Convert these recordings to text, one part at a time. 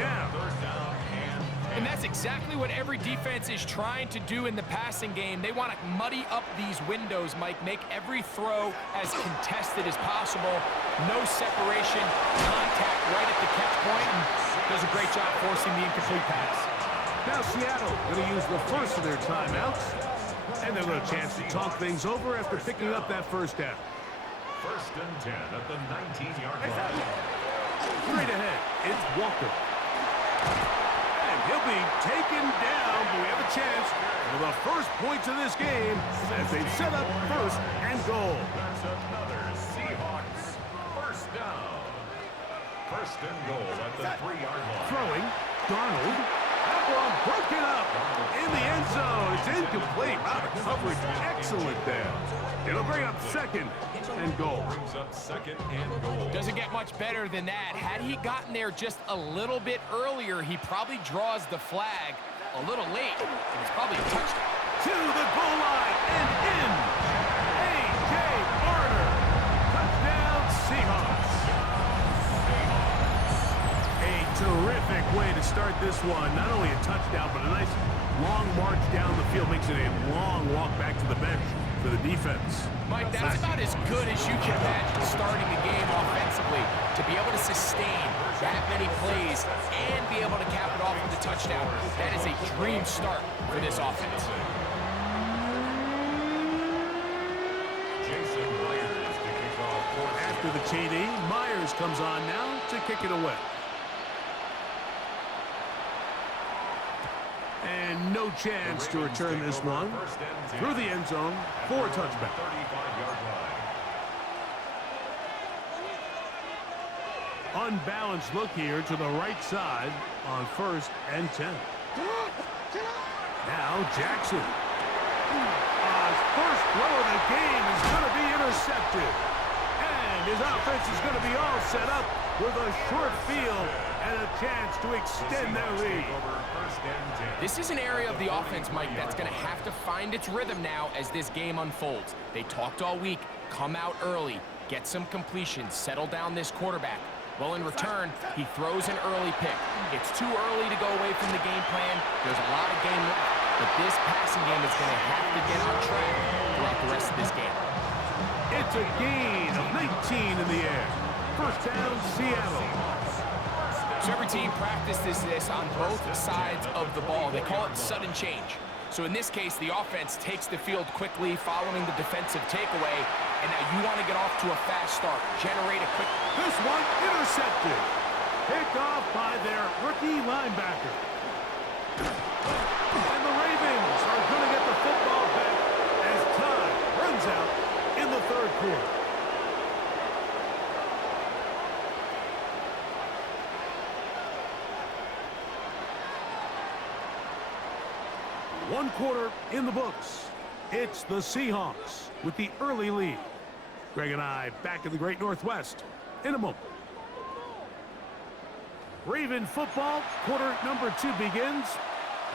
down. And that's exactly what every defense is trying to do in the passing game. They want to muddy up these windows, Mike, make every throw as contested as possible. No separation, contact right at the catch point, and does a great job forcing the incomplete pass. Now Seattle going to use the first of their timeouts, and they'll get a chance to talk things over after picking up that first down. 1st and 10 at the 19-yard line. Straight ahead, it's Walker. He'll be taken down, but we have a chance for the first points of this game as they set up 1st and goal. That's another Seahawks 1st down. 1st and goal at the 3-yard line. Throwing, Darnold. That ball broken up in the end zone. It's incomplete. Wow, the coverage excellent there. It'll bring up 2nd and goal. Brings up 2nd and goal. Doesn't get much better than that. Had he gotten there just a little bit earlier, he probably draws the flag a little late, and it's probably a touchdown. To the goal line and in. A.J. Barner. Touchdown, Seahawks. A terrific way to start this one. Not only a touchdown, but a nice long march down the field. Makes it a long walk back to the bench for the defense. Mike, that's about as good as you can imagine starting the game offensively. To be able to sustain that many plays and be able to cap it off with a touchdown, that is a dream start for this offense. After the TD, Myers comes on now to kick it away. And no chance to return this one through the end zone for a touchback. 35-yard line. Unbalanced look here to the right side on 1st and 10. Now Jackson. First throw of the game is going to be intercepted. And his offense is going to be all set up with a short field and a chance to extend their lead. This is an area of the offense, Mike, that's going to have to find its rhythm now as this game unfolds. They talked all week, come out early, get some completions, settle down this quarterback. Well, in return, he throws an early pick. It's too early to go away from the game plan. There's a lot of game left, but this passing game is going to have to get on track throughout the rest of this game. It's a gain of 19 in the air. 1st down, Seattle. So every team practices this on both sides of the ball. They call it sudden change. So in this case, the offense takes the field quickly following the defensive takeaway, and now you want to get off to a fast start, generate a quick... This one intercepted. Picked off by their rookie linebacker. And the Ravens are going to get the football back as time runs out in the 3rd quarter. One quarter in the books. It's the Seahawks with the early lead. Greg and I back in the Great Northwest in a moment. Raven football, quarter number 2 begins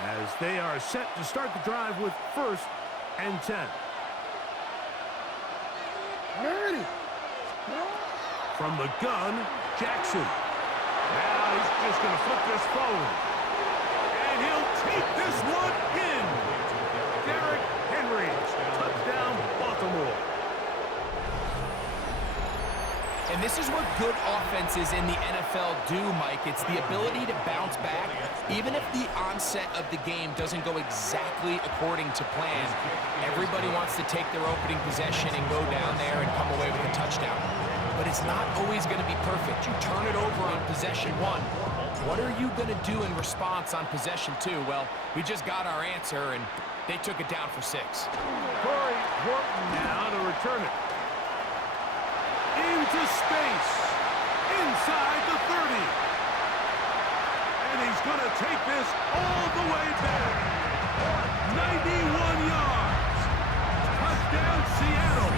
as they are set to start the drive with 1st and 10. Ready. From the gun, Jackson. Now he's just going to flip this forward. And he'll take this one in. Derrick Henry, touchdown, Baltimore. And this is what good offenses in the NFL do, Mike. It's the ability to bounce back, even if the onset of the game doesn't go exactly according to plan. Everybody wants to take their opening possession and go down there and come away with a touchdown. But it's not always going to be perfect. You turn it over on possession 1. What are you going to do in response on possession 2? Well, we just got our answer, and they took it down for 6. Corey Horton now to return it. Into space. Inside the 30. And he's going to take this all the way back. 91 yards. Touchdown, Seattle.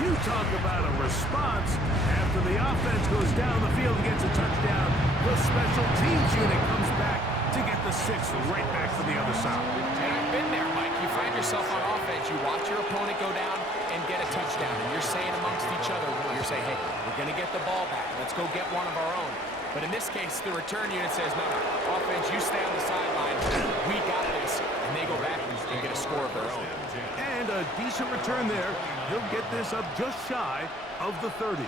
You talk about a response. After the offense goes down the field and gets a touchdown, the special teams unit comes back to get the 6 right back to the other side. And I've been there, Mike. You find yourself on offense, you watch your opponent go down, and get a touchdown. And you're saying amongst each other, you're saying, hey, we're going to get the ball back. Let's go get one of our own. But in this case, the return unit says, no, offense, you stay on the sideline. We got this. And they go back and get a score of their own. And a decent return there. He'll get this up just shy of the 30.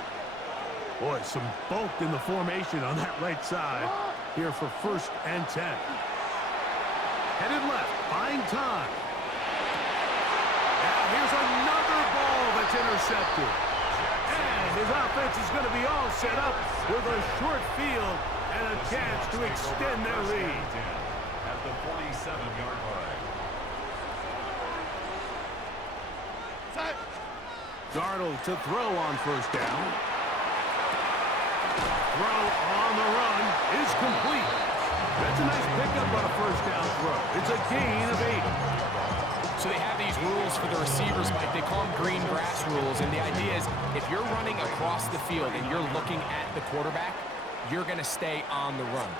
Boy, some bulk in the formation on that right side here for 1st and 10. Headed left, buying time. Now here's another ball that's intercepted. And his offense is going to be all set up with a short field and a chance to extend their lead. At the 47-yard line. Darnold to throw on 1st down. Throw on the run is complete. That's a nice pickup on a 1st down throw. It's a gain of 8. So they have these rules for the receivers, Mike. They call them green grass rules. And the idea is if you're running across the field and you're looking at the quarterback, you're going to stay on the run.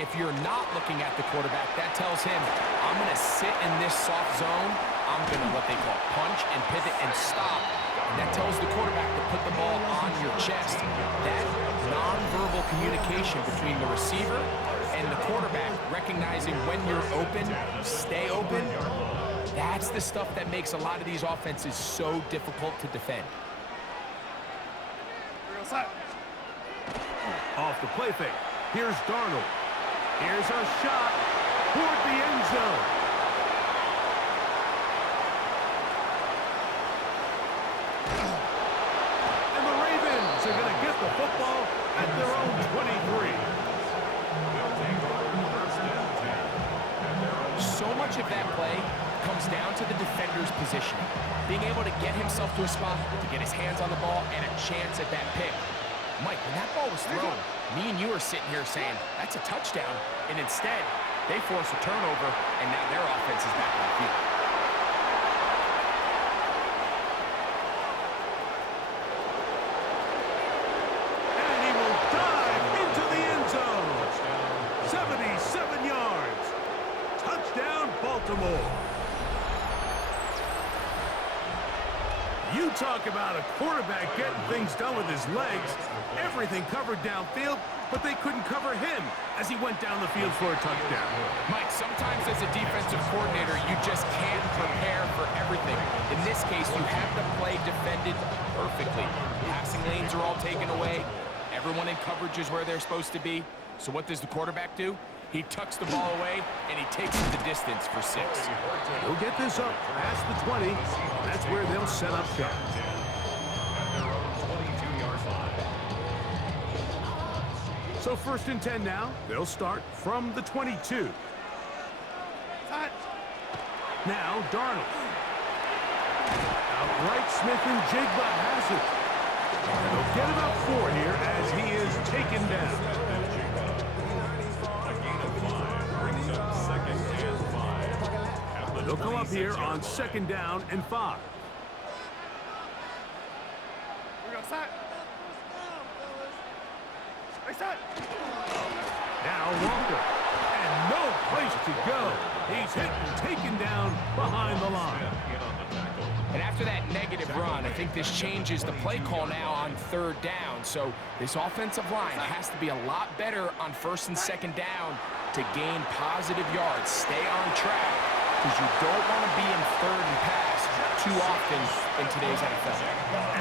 If you're not looking at the quarterback, that tells him, I'm going to sit in this soft zone. I'm going to what they call punch and pivot and stop. And that tells the quarterback to put the ball on your chest. That nonverbal communication between the receiver and the quarterback, recognizing when you're open, stay open, that's the stuff that makes a lot of these offenses so difficult to defend. Off the play fake. Here's Darnold. Here's a shot toward the end zone. And the Ravens are going to get the football at their own 23. So much of that play comes down to the defender's position. Being able to get himself to a spot, to get his hands on the ball, and a chance at that pick. Mike, when that ball was thrown, me and you are sitting here saying, that's a touchdown. And instead, they force a turnover, and now their offense is back on the field. And he will dive into the end zone. 77 yards. Touchdown, Baltimore. You talk about a quarterback getting things done with his legs. Everything covered downfield, but they couldn't cover him as he went down the field for a touchdown. Mike, sometimes as a defensive coordinator, you just can't prepare for everything. In this case, you have the play defended perfectly. Passing lanes are all taken away. Everyone in coverage is where they're supposed to be. So what does the quarterback do? He tucks the ball away, and he takes it the distance for 6. He'll get this up past the 20. That's where they'll set up shop. So 1st and 10 now. They'll start from the 22. Now Darnold. Outright Smith and Jigba has it. And they'll get about 4 here as he is taken down. They'll come up here on 2nd down and 5. Now Walker. And no place to go. He's hit and taken down behind the line. And after that negative run, I think this changes the play call now on 3rd down. So this offensive line has to be a lot better on 1st and 2nd down to gain positive yards. Stay on track, because you don't want to be in 3rd and pass too often in today's NFL.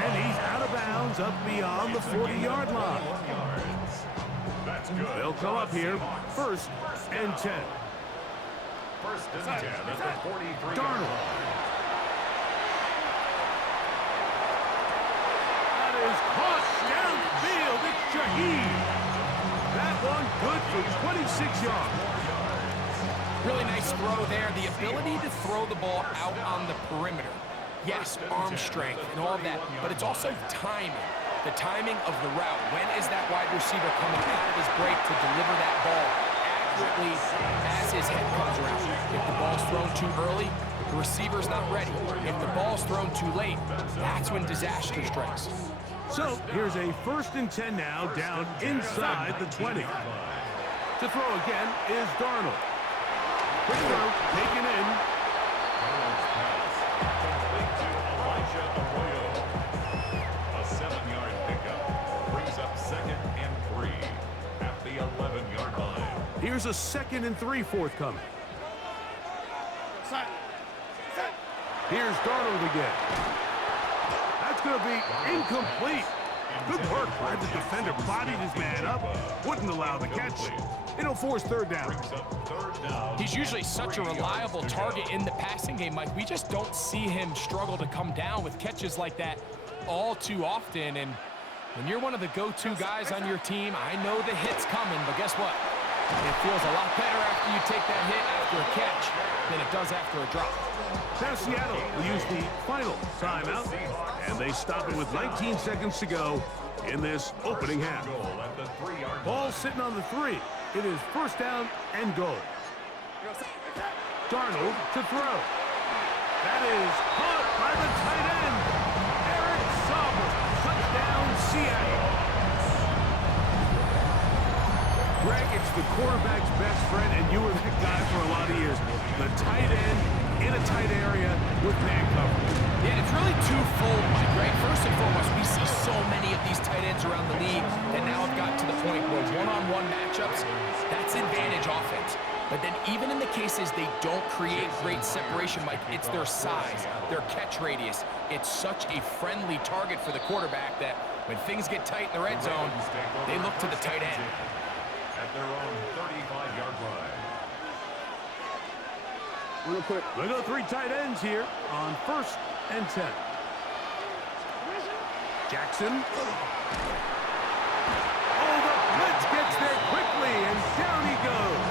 And he's out of bounds up beyond the 40-yard line. They'll come up here 1st and 10. 1st and 10 at the 43. Darnold. That is caught downfield. It's Shaheed. That one good for 26 yards. Really nice throw there. The ability to throw the ball out on the perimeter. Yes, arm strength and all of that, but it's also timing. The timing of the route. When is that wide receiver coming out of his break to deliver that ball accurately as his head comes around? If the ball's thrown too early, the receiver's not ready. If the ball's thrown too late, that's when disaster strikes. So here's a 1st and 10 now down inside the 20. To throw again is Darnold. Quick throw taken in. Here's a 2nd and 3 forthcoming. Here's Darnold again. That's going to be incomplete. Good work by the defender. Bodied his man up. Wouldn't allow the catch. It'll force 3rd down. He's usually such a reliable target in the passing game, Mike. We just don't see him struggle to come down with catches like that all too often. And when you're one of the go-to guys on your team, I know the hit's coming, but guess what? It feels a lot better after you take that hit after a catch than it does after a drop. Now Seattle will use the final timeout, and they stop it with 19 seconds to go in this opening half. Ball sitting on the 3. It is 1st down and goal. Darnold to throw. That is caught by the tight end, Eric Sauber. Touchdown, Seattle. Greg, it's the quarterback's best friend, and you were that guy for a lot of years. The tight end in a tight area with man coverage. Yeah, it's really twofold, Mike, right? First and foremost, we see so many of these tight ends around the league that now have gotten to the point where one-on-one matchups, that's advantage offense. But then even in the cases they don't create great separation, Mike, it's their size, their catch radius. It's such a friendly target for the quarterback that when things get tight in the red zone, they look to the tight end. At their own 35-yard line. Real quick. They go 3 tight ends here on 1st and 10. Jackson. Oh, the blitz gets there quickly, and down he goes.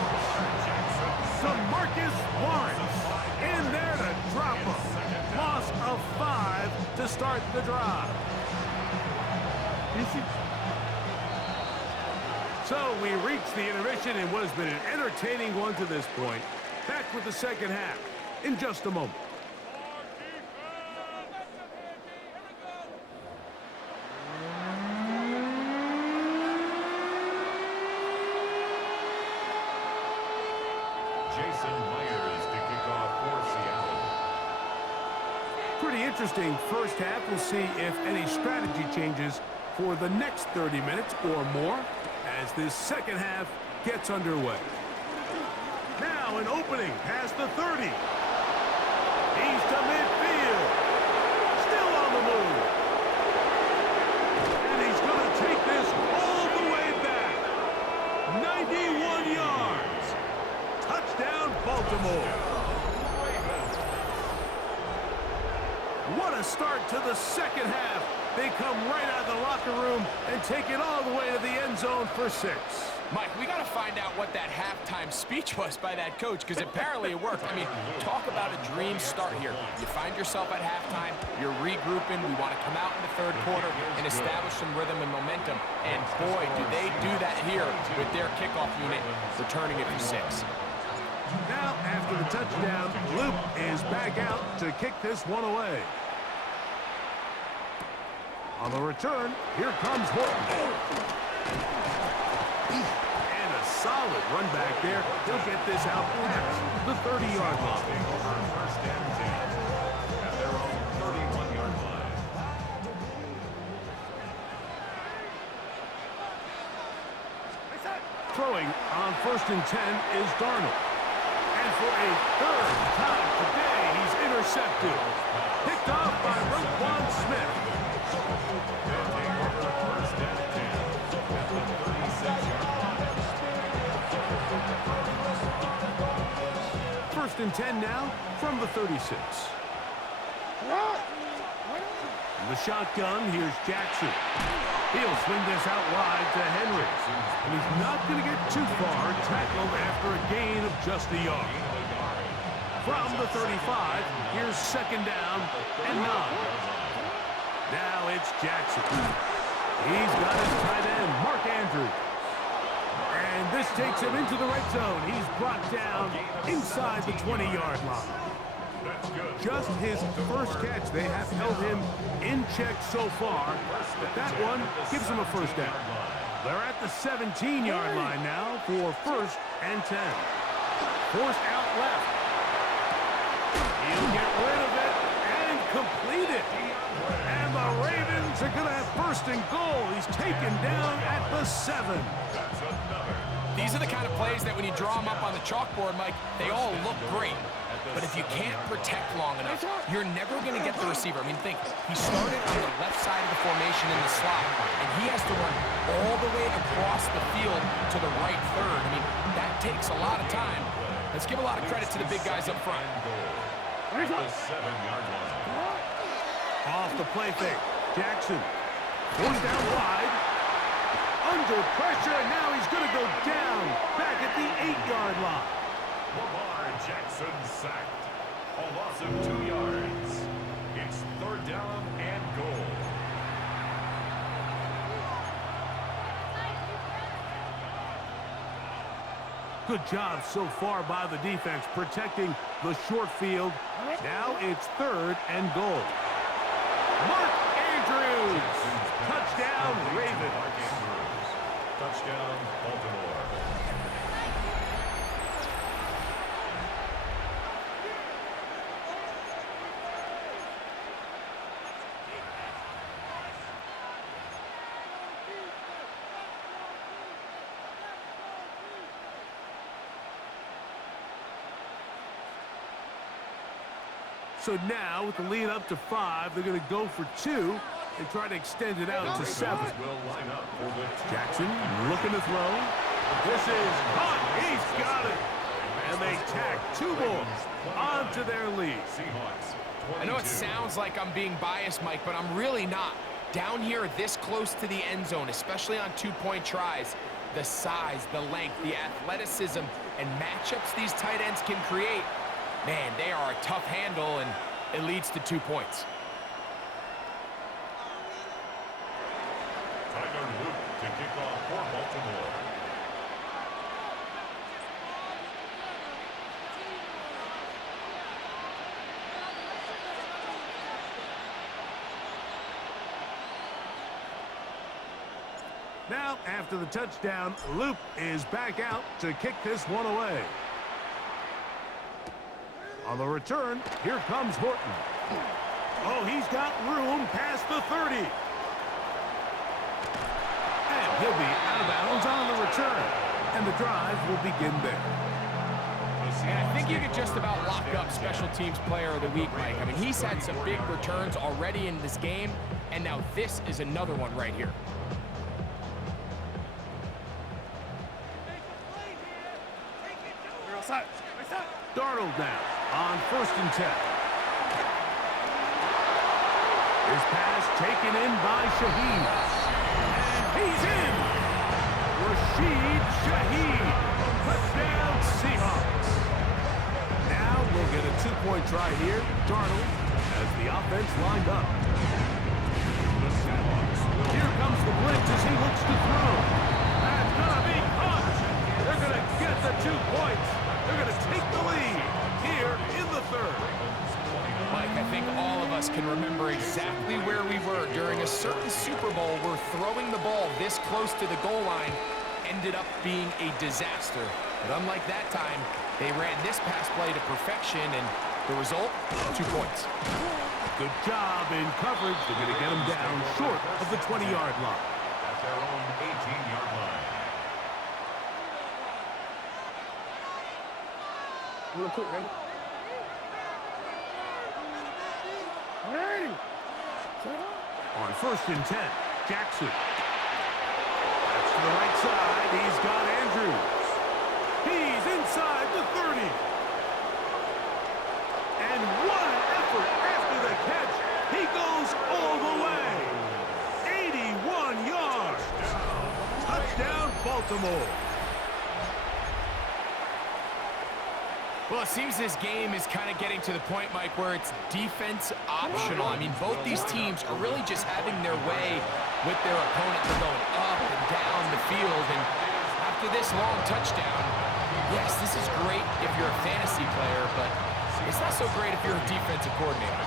Marcus Lawrence in there to drop him. Loss of 5 to start the drive. So we reach the intermission in what has been an entertaining one to this point. Back with the 2nd half in just a moment. Pretty interesting first half. We'll see if any strategy changes for the next 30 minutes or more as this 2nd half gets underway. Now an opening past the 30. He's to midfield. Still on the move. And he's going to take this all the way back. 91 yards. Touchdown, Baltimore. What a start to the 2nd half. They come right out of the locker room and take it all the way to the end zone for 6. Mike, we got to find out what that halftime speech was by that coach, because apparently it worked. I mean, talk about a dream start here. You find yourself at halftime, you're regrouping, we want to come out in the 3rd quarter and establish some rhythm and momentum. And boy, do they do that here with their kickoff unit returning it for 6. Now, after the touchdown, Luke is back out to kick this one away. On the return, here comes Horton. And a solid run back there. He'll get this out past the 30-yard line. First and 10 at their own 31-yard line. Throwing on 1st and 10 is Darnold. And for a 3rd time today, he's intercepted. Picked off by Roquan Smith. First and 10 now from the 36. In the shotgun, here's Jackson. He'll swing this out wide to Henry. And he's not going to get too far, tackled after a gain of just a yard. From the 35, here's 2nd down and 9. Now it's Jackson. He's got his tight end, Mark Andrews. And this takes him into the red zone. He's brought down inside the 20-yard line. Just his first catch. They have held him in check so far, but that one gives him a 1st down. They're at the 17-yard line now for 1st and 10. Forced out left. He'll get rid of it and complete it. And the Ravens are going to have 1st and goal. He's taken down at the 7. That's another These are the kind of plays that when you draw them up on the chalkboard, Mike, they all look great. But if you can't protect long enough, you're never going to get the receiver. I mean, think, he started on the left side of the formation in the slot, and he has to run all the way across the field to the right third. I mean, that takes a lot of time. Let's give a lot of credit to the big guys up front. At the 7-yard line. Off the play fake. Jackson. Goes down wide. Under pressure, and now he's going to go down. Back at the 8-yard line. Lamar Jackson sacked. A loss of 2 yards. It's 3rd down and goal. Good job so far by the defense protecting the short field. Now it's 3rd and goal. Mark Andrews. Touchdown, Ravens. Touchdown, Baltimore. So now, with the lead up to 5, they're going to go for 2 and try to extend it out to 7. Jackson looking to throw. This is caught. He's got it. And they tack 2 more onto their lead. I know it sounds like I'm being biased, Mike, but I'm really not. Down here this close to the end zone, especially on 2-point tries, the size, the length, the athleticism, and matchups these tight ends can create, man, they are a tough handle, and it leads to 2 points. Tyler Luke to kick off for Baltimore. Now, after the touchdown, Luke is back out to kick this one away. On the return, here comes Horton. Oh, he's got room past the 30. And he'll be out of bounds on the return. And the drive will begin there. And I think you could just about lock up Special Teams Player of the Week, Mike. I mean, he's had some big returns already in this game, and now this is another one right here. Darnold now on 1st and 10. His pass taken in by Shaheed. And he's in! Rashid Shaheed. Touchdown Seahawks. Now we'll get a 2-point try here. Darnold has the offense lined up. Here comes the blitz as he looks to throw. That's going to be caught. They're going to get the 2 points. They're going to take the lead here in the 3rd. Mike, I think all of us can remember exactly where we were during a certain Super Bowl where throwing the ball this close to the goal line ended up being a disaster. But unlike that time, they ran this pass play to perfection, and the result, 2 points. Good job in coverage. They're going to get them down short of the 20-yard line. At their own 18-yard line. Real quick, ready? On 1st and 10, Jackson. That's to the right side. He's got Andrews. He's inside the 30. And what an effort after the catch. He goes all the way. 81 yards. Touchdown, Baltimore. Well, it seems this game is kind of getting to the point, Mike, where it's defense optional. I mean, both these teams are really just having their way with their opponent. They're going up and down the field, and after this long touchdown, yes, this is great if you're a fantasy player, but it's not so great if you're a defensive coordinator.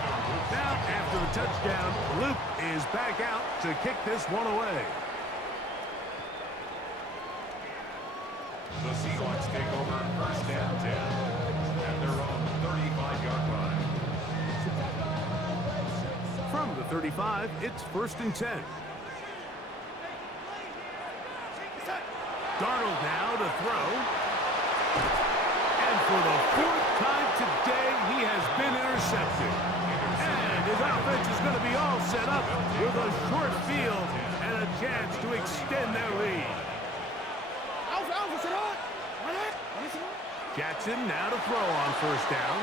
Now, after the touchdown, Luke is back out to kick this one away. The Seahawks take over 1st and 10. At their own 35-yard line. From the 35, it's 1st and 10. Darnold now to throw. And for the fourth time today, he has been intercepted. And his offense is going to be all set up with a short field and a chance to extend their lead. Jackson now to throw on first down.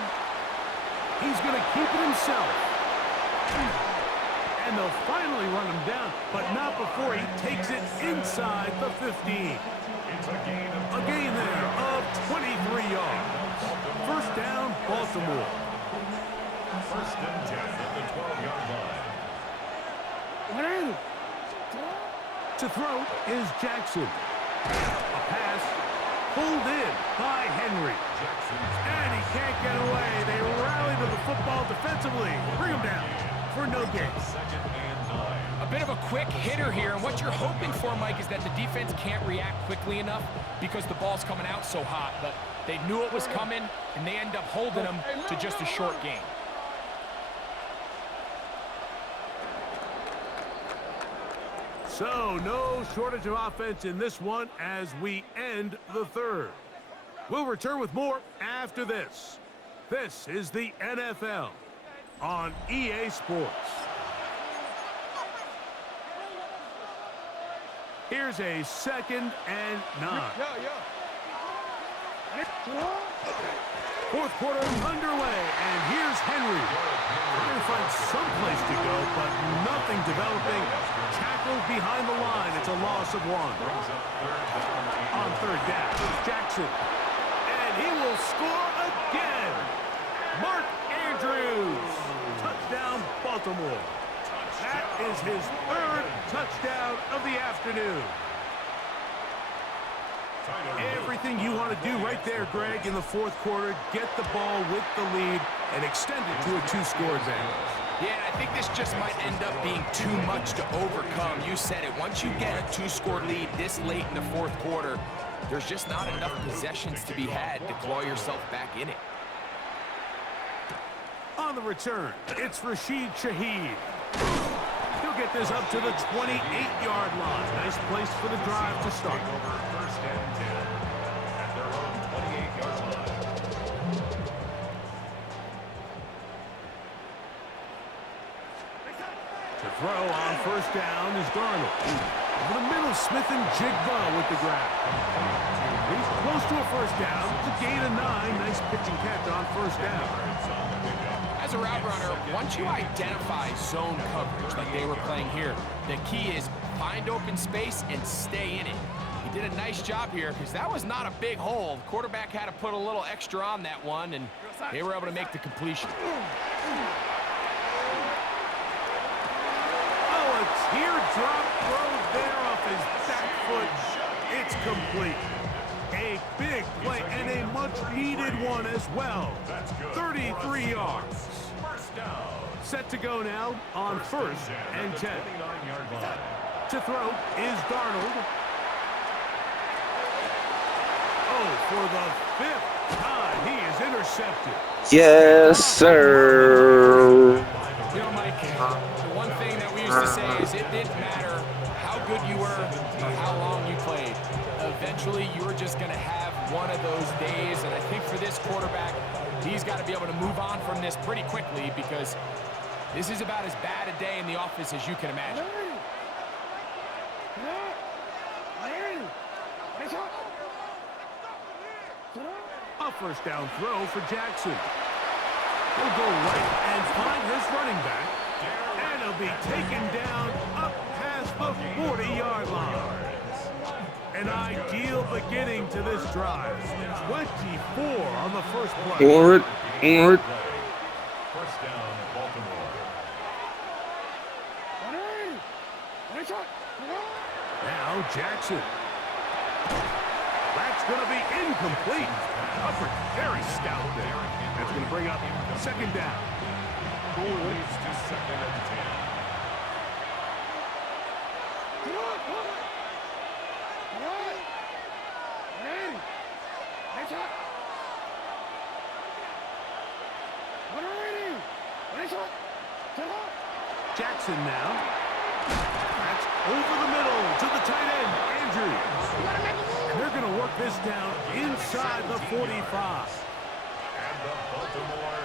He's going to keep it himself. And they'll finally run him down, but not before he takes it inside the 15. It's a gain there of 23 yards. First down, Baltimore. First and 10 at the 12-yard line. To throw is Jackson. A pass pulled in by Henry. And he can't get away. They rally to the football defensively. Bring him down for no gain. Second and 9. A bit of a quick hitter here, and what you're hoping for, Mike, is that the defense can't react quickly enough because the ball's coming out so hot. But they knew it was coming, and they end up holding them to just a short gain. So, no shortage of offense in this one as we end the third. We'll return with more after this. This is the NFL on EA Sports. Here's a 2nd and 9. Fourth quarter underway, and here's Henry. Trying to find some place to go, but nothing developing. Tackled behind the line. It's a loss of 1. On third down, Jackson. And he will score again. Mark Andrews. Touchdown, Baltimore. That is his 3rd touchdown of the afternoon. Everything you want to do right there, Greg, in the fourth quarter. Get the ball with the lead and extend it to a 2-score advantage. Yeah, I think this just might end up being too much to overcome. You said it. Once you get a 2-score lead this late in the fourth quarter, there's just not enough possessions to be had to claw yourself back in it. On the return, it's Rashid Shaheed. He'll get this up to the 28-yard line. Nice place for the drive to start. First and 10 at their own 28-yard line. To throw on first down is Darnold. Over the middle, Smith and Jigba with the grab. He's close to a first down. It's a gain of 9. Nice pitch and catch on first down. As a route runner, once you identify zone coverage like they were playing here, the key is find open space and stay in it. He did a nice job here because that was not a big hole. The quarterback had to put a little extra on that one, and they were able to make the completion. Oh, a teardrop throw there off his back foot. It's complete. A big play and a much-needed one as well. 33 yards. Set to go now on first and 10. To throw is Darnold. Oh, for the 5th time, he is intercepted. Yes, sir. You know, Mike, the one thing that we used to say is it didn't matter how good you were or how long you played. Eventually, you were just going to have one of those days, and I think for this quarterback, he's got to be able to move on from this pretty quickly because this is about as bad a day in the office as you can imagine. A first down throw for Jackson. He'll go right and find his running back, and he'll be taken down up past the 40-yard line. An ideal beginning to this drive. 24 on the first play. Forward. First down, Baltimore. Now Jackson. That's going to be incomplete. Upper very stout there. That's going to bring up 2nd down. Leads to 2nd and 10. Jackson now. That's over the middle to the tight end, Andrews. They're going to work this down inside the 45. And the Baltimore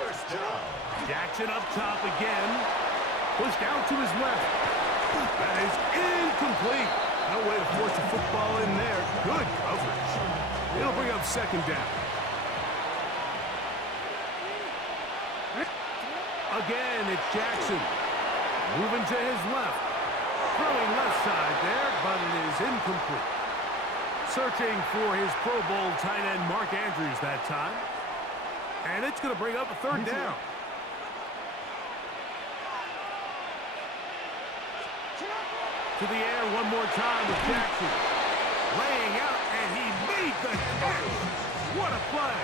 first down. Jackson up top again. Pushed out to his left. That is incomplete. No way to force the football in there. Good coverage. It'll bring up second down. Again, it's Jackson. Moving to his left. Throwing left side there, but it is incomplete. Searching for his Pro Bowl tight end Mark Andrews that time. And it's going to bring up a third down. To the air one more time with Jackson. Laying out, and he made the catch. What a play.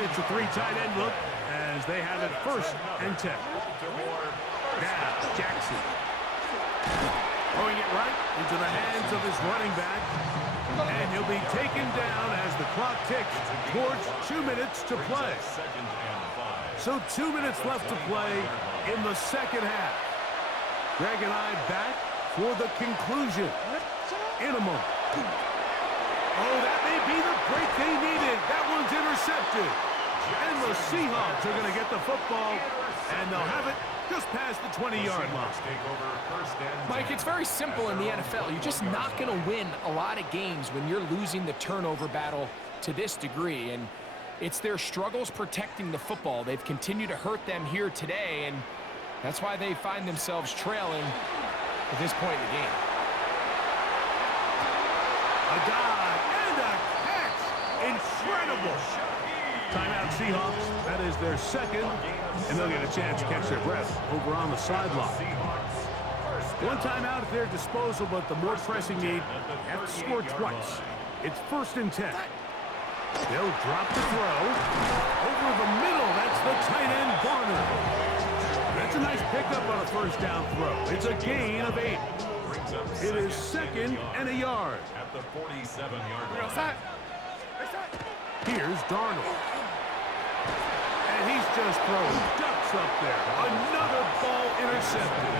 It's a three tight end look as they have it first and 10. Now, Jackson. Throwing it right into the hands of his running back. And he'll be taken down as the clock ticks towards 2 minutes to play. So 2 minutes left to play in the second half. Greg and I back for the conclusion in a moment. Oh, that may be the break they needed. That one's intercepted. And the Seahawks are going to get the football, and they'll have it just past the 20-yard line. Mike, it's very simple in the NFL. You're just not going to win a lot of games when you're losing the turnover battle to this degree. And it's their struggles protecting the football. They've continued to hurt them here today, and that's why they find themselves trailing at this point in the game. A dive and a catch. Incredible. Timeout Seahawks. That is their second, and they'll get a chance to catch their breath over on the sideline. One timeout at their disposal, but the more pressing need, have to score twice. It's first and 10. They'll drop the throw. Over the middle, that's the tight end, Barner. That's a nice pickup on a first down throw. It's a gain of 8. It is second and a yard. At the 47-yard line. Here's Darnold. And he's just throwing ducks up there. Another ball intercepted.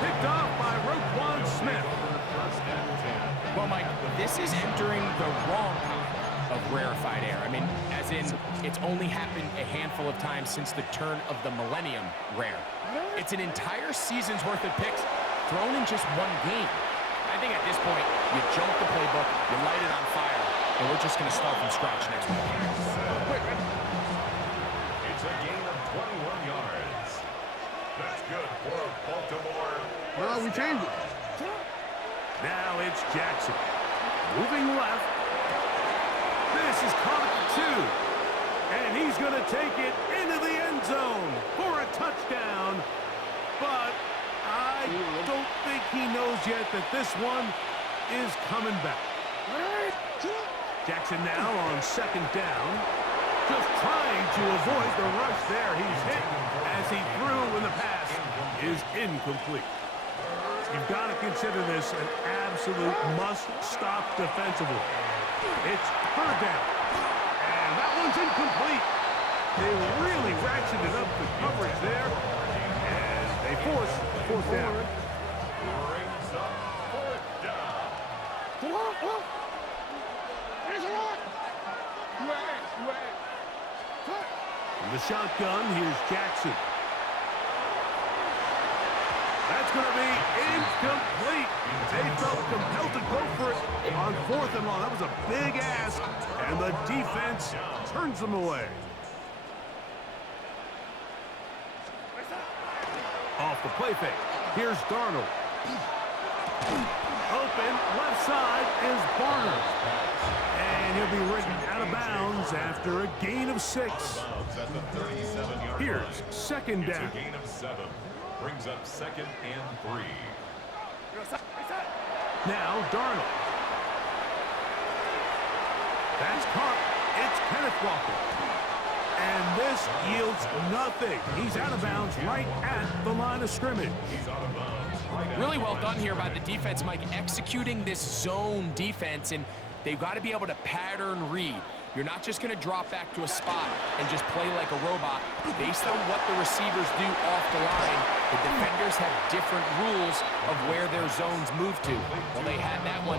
Picked off by Roquan Smith. Well, Mike, this is entering the wrong kind of rarefied air. I mean, as in, it's only happened a handful of times since the turn of the millennium rare. It's an entire season's worth of picks thrown in just one game. I think at this point, you jump the playbook, you light it on fire, and we're just going to start from scratch next week. It's a gain of 21 yards. That's good for Baltimore. Well, we changed it. Now it's Jackson. Moving left. This is caught at 2. And he's going to take it into the end zone for a touchdown. But I don't think he knows yet that this one is coming back. Jackson now on second down. Just trying to avoid the rush there. He's hit as he threw when the pass is incomplete. You've got to consider this an absolute must-stop defensively. It's third down. And that one's incomplete. They really ratcheted up the coverage there. And they force fourth down. Brings up fourth down. From the shotgun, here's Jackson. That's going to be incomplete. They felt compelled to go for it on fourth and long. That was a big ask, and the defense turns them away. Off the play fake. Here's Darnold. Open, left side is Barner. And he'll be written out of bounds after a gain of 6. Here's second down. It's a gain of 7. Brings up second and 3. Now Darnold. That's caught. It's Kenneth Walker. And this yields nothing. He's out of bounds right at the line of scrimmage. He's out of bounds. Really well done here by the defense, Mike, executing this zone defense, and they've got to be able to pattern read. You're not just going to drop back to a spot and just play like a robot. Based on what the receivers do off the line, the defenders have different rules of where their zones move to. Well, they had that one.